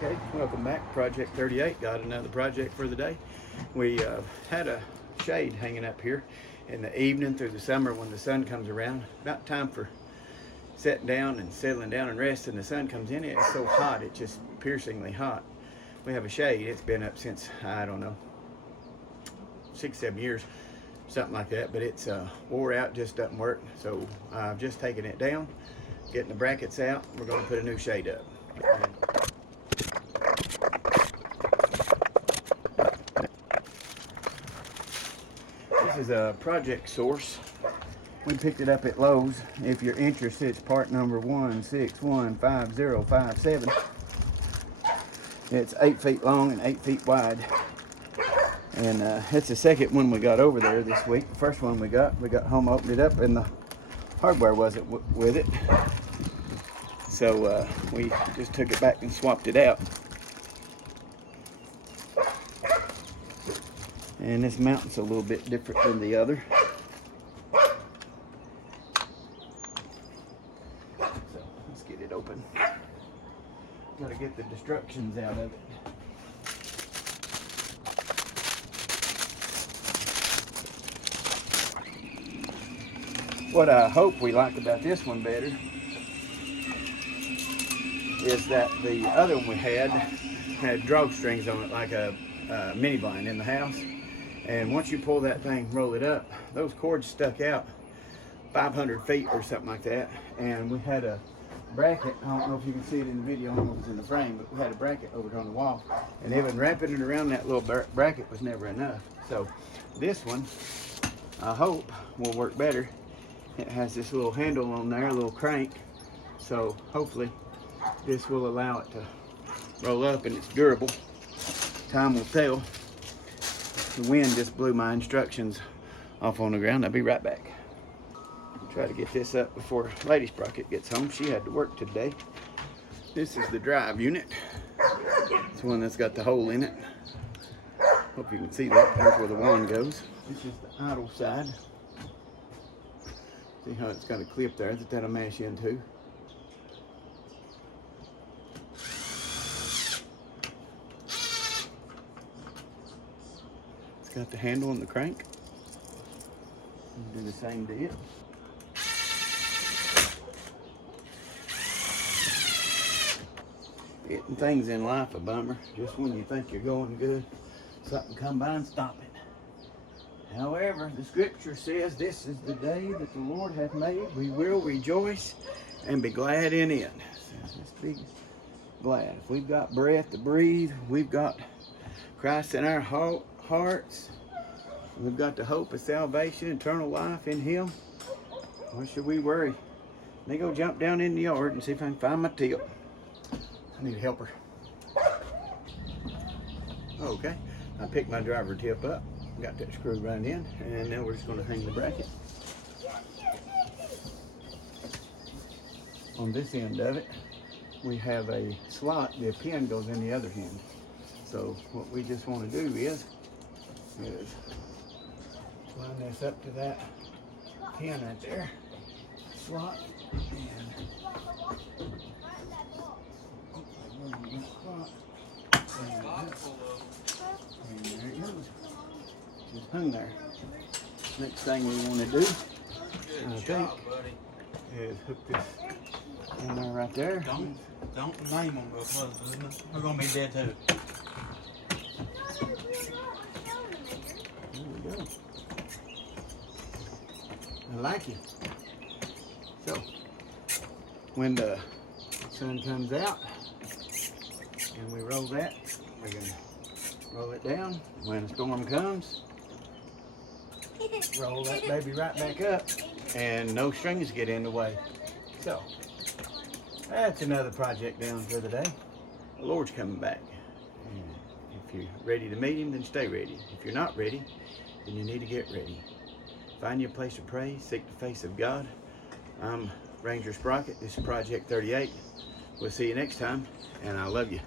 Okay, welcome back. Project 38. Got another project for the day. We had a shade hanging up here in the evening through the summer when the sun comes around. About time for sitting down and settling down and resting. The sun comes in, it's so hot, it's just piercingly hot. We have a shade. It's been up since, I don't know, 6-7 years, something like that, but it's wore out, just doesn't work. So I've just taken it down, getting the brackets out. We're going to put a new shade up. This is a Project Source. We picked it up at Lowe's. If you're interested, it's part number 165057. It's 8 feet long and 8 feet wide. And it's the second one we got over there this week. The first one we got home, opened it up, and the hardware wasn't with it. So we just took it back and swapped it out. And this mounting's a little bit different than the other. So let's get it open. Gotta get the destructions out of it. What I hope we like about this one better is that the other one we had drawstrings on it, like a mini blind in the house. And once you pull that thing, roll it up, those cords stuck out 500 feet or something like that. And we had a bracket, I don't know if you can see it in the video, I don't know if it's in the frame, but we had a bracket over on the wall. And even wrapping it around that little bracket was never enough. So this one, I hope, will work better. It has this little handle on there, a little crank. So hopefully this will allow it to roll up, and it's durable. Time will tell. The wind just blew my instructions off on the ground. I'll be right back. I'll try to get this up before Lady Sprocket gets home. She had to work today. This is the drive unit. It's one that's got the hole in it. Hope you can see that. That's where the wand goes. This is the idle side. See how it's got a clip there that that'll mash into. It's got the handle and the crank. Do the same deal. Getting things in life a bummer. Just when you think you're going good, something come by and stop it. However, the scripture says, this is the day that the Lord hath made. We will rejoice and be glad in it. Let's be glad. If we've got breath to breathe, we've got Christ in our hearts, we've got the hope of salvation, eternal life in Him. Why should we worry? Let me go jump down in the yard and see if I can find my tip. I need a helper. Okay, I picked my driver tip up. Got that screw right in, and now we're just going to hang the bracket. On this end of it, we have a slot. The pin goes in the other end. So what we just want to do is line this up to that pin right there, slot, and and there it goes. Just hung there. Next thing we want to do, I think, is hook this in there right there. Don't name them because we're gonna be dead too. There we go. I like it. So when the sun comes out and we roll that, we're gonna roll it down. When a storm comes, roll that baby right back up, and no strings get in the way. So that's another project down for the day. The Lord's coming back. And if you're ready to meet Him, then stay ready. If you're not ready, then you need to get ready. Find your place to pray, seek the face of God. I'm Ranger Sprocket. This is Project 38. We'll see you next time, and I love you.